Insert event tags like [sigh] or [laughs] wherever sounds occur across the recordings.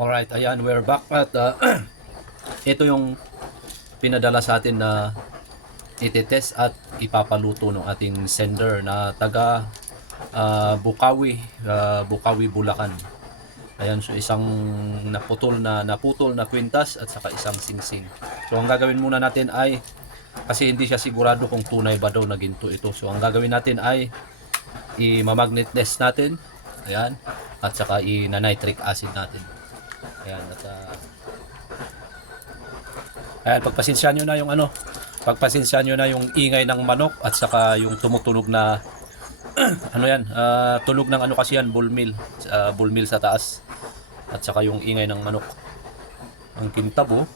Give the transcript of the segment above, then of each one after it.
Alright, ayan, we're back at uh, [clears throat] ito yung pinadala sa atin na itetest at ipapaluto ng ating sender na taga uh, Bukawi, uh, Bukawi, Bulacan. Ayan, so isang naputol na naputol na kwintas at saka isang singsing. So ang gagawin muna natin ay kasi hindi siya sigurado kung tunay ba daw na ginto ito. So ang gagawin natin ay i-magnet test natin. Ayan. At saka i-nitric acid natin. Ayan. At uh, Ayan, pagpasensya nyo na yung ano, pagpasensya nyo na yung ingay ng manok at saka yung tumutunog na [clears throat] ano yan, ah, tulog ng ano kasi yan, bull mill, ah, bull mill sa taas. At saka yung ingay ng manok. Ang kintab oh.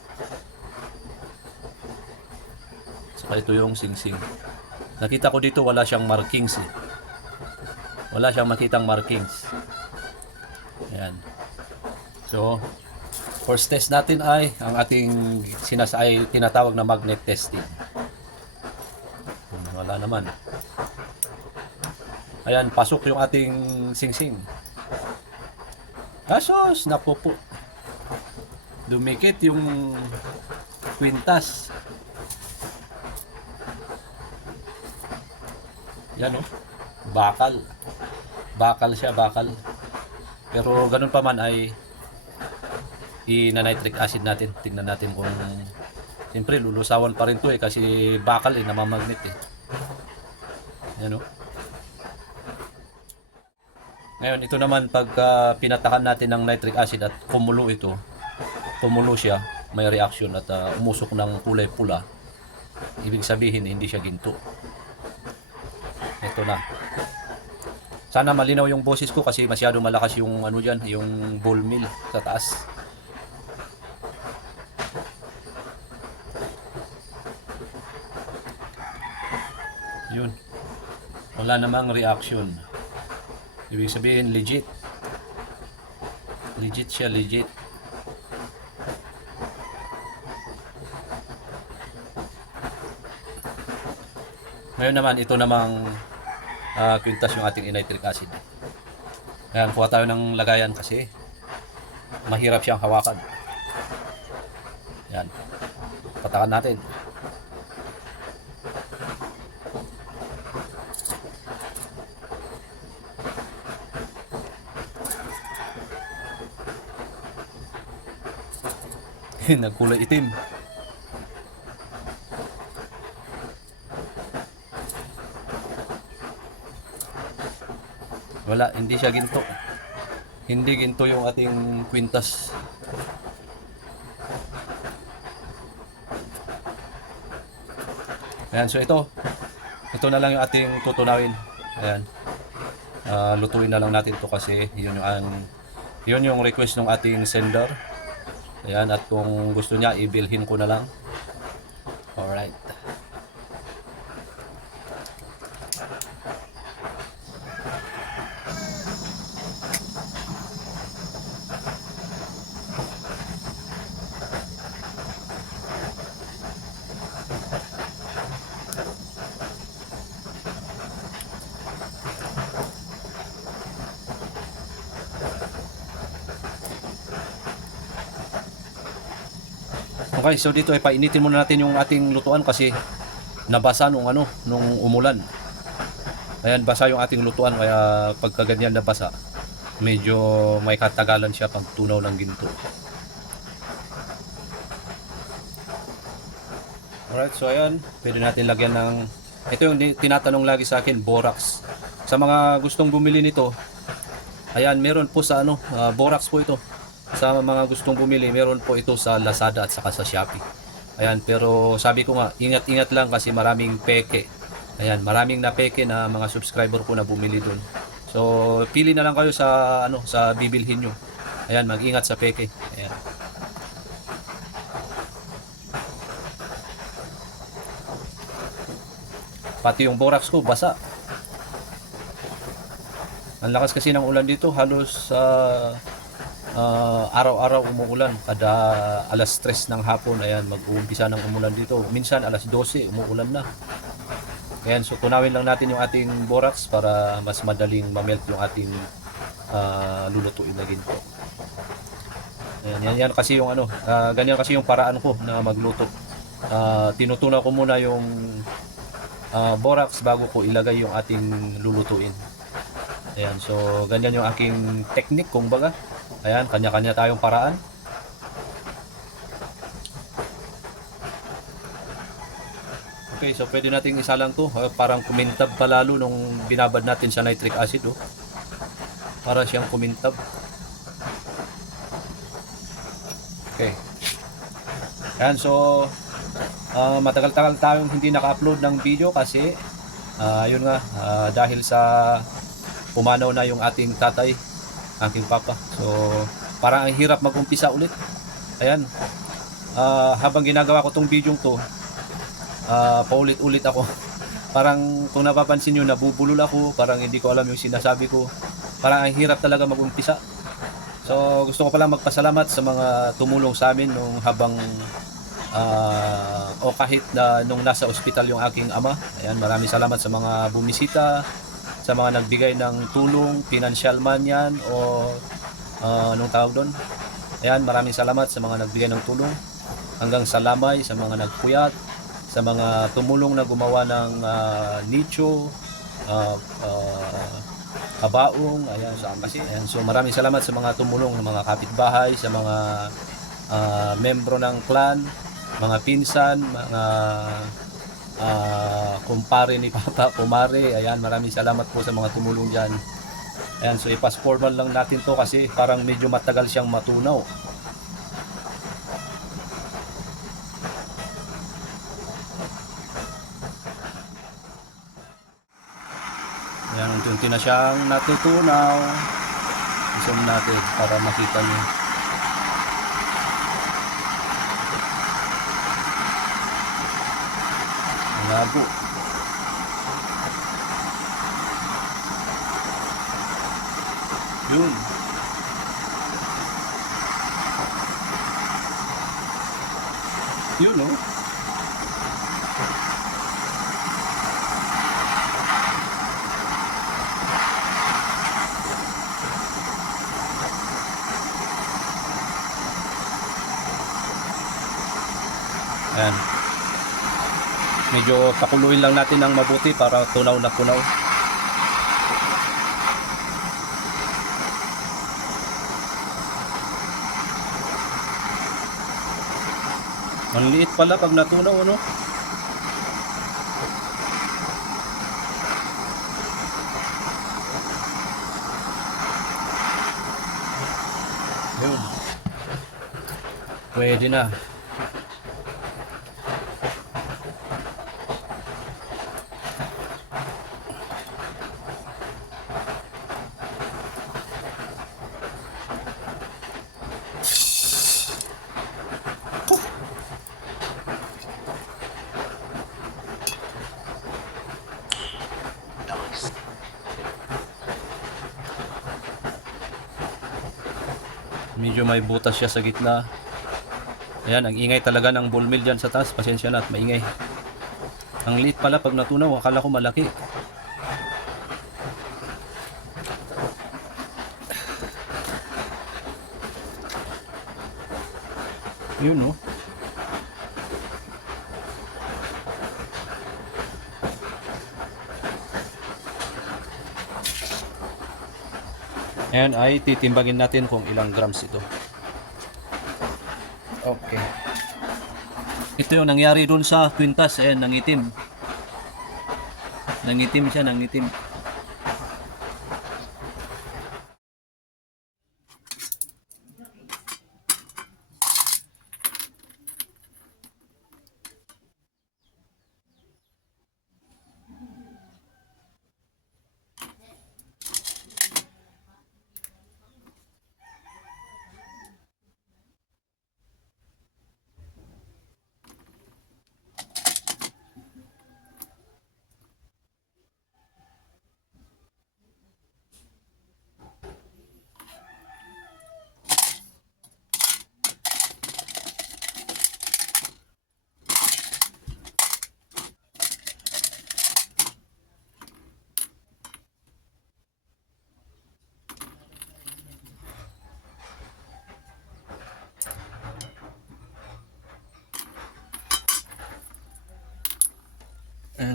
Saka ito yung singsing. Nakita ko dito wala siyang markings eh. Wala siyang makitang markings. Ayan. So, first test natin ay ang ating sinas ay tinatawag na magnet testing. Hmm, Wala naman. Ayan, pasok yung ating singsing. Asos, naku po. Dumikit yung kwintas. Yan oh. Bakal. Bakal siya, bakal. Pero ganun pa man ay i-nitric acid natin. Tingnan natin kung Siyempre, lulusawan pa rin to eh kasi bakal eh, namamagnet eh. Yan oh. Ngayon, ito naman pagka pinatakan natin ng nitric acid at kumulo ito, kumulo siya, may reaction at ah, umusok ng kulay pula. Ibig sabihin, hindi siya ginto. Ito na. Sana malinaw yung boses ko kasi masyado malakas yung ano diyan, yung ball mill sa taas. Yun. Wala namang reaction. Ibig sabihin legit. Legit siya, legit. Ngayon naman, ito namang uh, kwintas yung ating nitric acid. Ayan, kuha tayo ng lagayan kasi mahirap siyang hawakan. Yan. Patakan natin. [laughs] Nagkulay itim. Wala, hindi siya ginto. Hindi ginto yung ating kwintas. Ayan, so ito. Ito na lang yung ating tutunawin. Ayan. Ah, lutuin na lang natin to kasi yun yung ang yun yung request ng ating sender. Ayan, at kung gusto niya, ibilhin ko na lang. Alright. Okay, so dito ay painitin muna natin yung ating lutuan kasi nabasa nung ano, nung umulan. Ayan, basa yung ating lutuan kaya pagka ganyan nabasa, medyo may katagalan siya pag tunaw ng ginto. Alright, so ayan, pwede natin lagyan ng, ito yung tinatanong lagi sa akin, borax. Sa mga gustong bumili nito, ayan, meron po sa ano, ah, borax po ito sa mga gustong bumili, meron po ito sa Lazada at saka sa Shopee. Ayan, pero sabi ko nga, ingat-ingat lang kasi maraming peke. Ayan, maraming na peke na mga subscriber ko na bumili doon. So, pili na lang kayo sa ano, sa bibilhin nyo. Ayan, mag-ingat sa peke. Ayan. Pati yung borax ko basa. Ang lakas kasi ng ulan dito, halos sa Ah, araw-araw umuulan kada alas 3 ng hapon ayan mag-uumpisa ng umulan dito minsan alas 12 umuulan na ayan so tunawin lang natin yung ating borax para mas madaling mamelt yung ating ah, lulutuin na ginto Ayan, yan, yan kasi yung ano, ah, ganyan kasi yung paraan ko na magluto. Ah, tinutunaw ko muna yung ah, borax bago ko ilagay yung ating lulutuin. Ayan, so ganyan yung aking technique kung baga. Ayan, kanya-kanya tayong paraan. Okay, so pwede nating isa lang to. Ah, parang kumintab pa lalo nung binabad natin sa nitric acid. Oh. Para siyang kumintab. Okay. Ayan, so ah, matagal-tagal tayong hindi naka-upload ng video kasi ah, yun nga, ah, dahil sa pumanaw na yung ating tatay, aking papa. So, parang ang hirap mag-umpisa ulit. Ayan. Ah, habang ginagawa ko tong video to, ah, paulit-ulit ako. [laughs] parang kung napapansin nyo, nabubulol ako. Parang hindi ko alam yung sinasabi ko. Parang ang hirap talaga mag-umpisa. So, gusto ko pala magpasalamat sa mga tumulong sa amin nung habang ah, o kahit na nung nasa ospital yung aking ama. Ayan, maraming salamat sa mga bumisita, sa mga nagbigay ng tulong, financial man yan o ah, anong tawag doon. Ayan, maraming salamat sa mga nagbigay ng tulong hanggang sa lamay, sa mga nagpuyat, sa mga tumulong na gumawa ng ah, nicho, ah, ah, kabaong, ayan, sa kasi. Ayan, so maraming salamat sa mga tumulong ng mga kapitbahay, sa mga ah, membro ng clan, mga pinsan, mga ah, kumpare ni Papa, kumare. Ayan, maraming salamat po sa mga tumulong diyan. Ayan, so i-fast forward lang natin to kasi parang medyo matagal siyang matunaw. Ayan, unti-unti na siyang natutunaw. Zoom natin para makita niyo. Labo. Yun. Yun, no? Ayan. Medyo pakuluin lang natin ng mabuti para tunaw na tunaw. Ang liit pala pag natunaw, ano? Yun. Pwede na. Medyo may butas siya sa gitna. Ayan, ang ingay talaga ng ball mill dyan sa taas. Pasensya na at maingay. Ang liit pala pag natunaw, akala ko malaki. Yun no. Ayan ay titimbangin natin kung ilang grams ito. Okay. Ito yung nangyari dun sa kwintas. Ayan, nangitim. Nangitim siya, nangitim.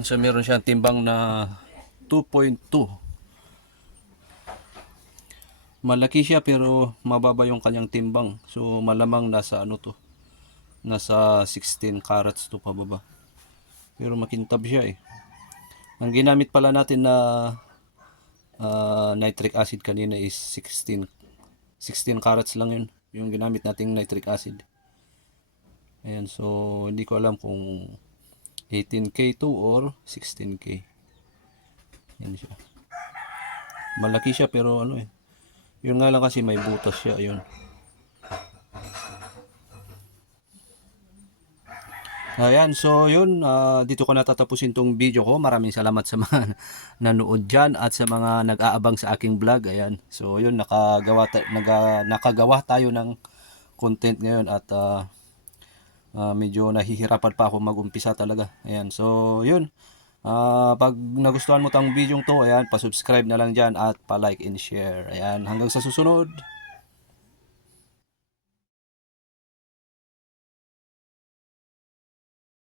Ayan, so meron siyang timbang na 2.2. Malaki siya pero mababa yung kanyang timbang. So malamang nasa ano to. Nasa 16 carats to pababa. Pero makintab siya eh. Ang ginamit pala natin na ah, nitric acid kanina is 16 16 carats lang yun. Yung ginamit nating nitric acid. Ayan, so hindi ko alam kung 18K to or 16K. Yan siya. Malaki siya pero ano eh. Yun nga lang kasi may butas siya. Ayun. Ayan, so yun, ah, dito ko natatapusin tong video ko. Maraming salamat sa mga [laughs] nanood dyan at sa mga nag-aabang sa aking vlog. Ayan, so yun, nakagawa, ta- naga, nakagawa tayo ng content ngayon at ah, ah, medyo nahihirapan pa ako mag-umpisa talaga. Ayan, so yun. Ah, pag nagustuhan mo tang video to, ayan, pa-subscribe na lang dyan at pa-like and share. Ayan, hanggang sa susunod.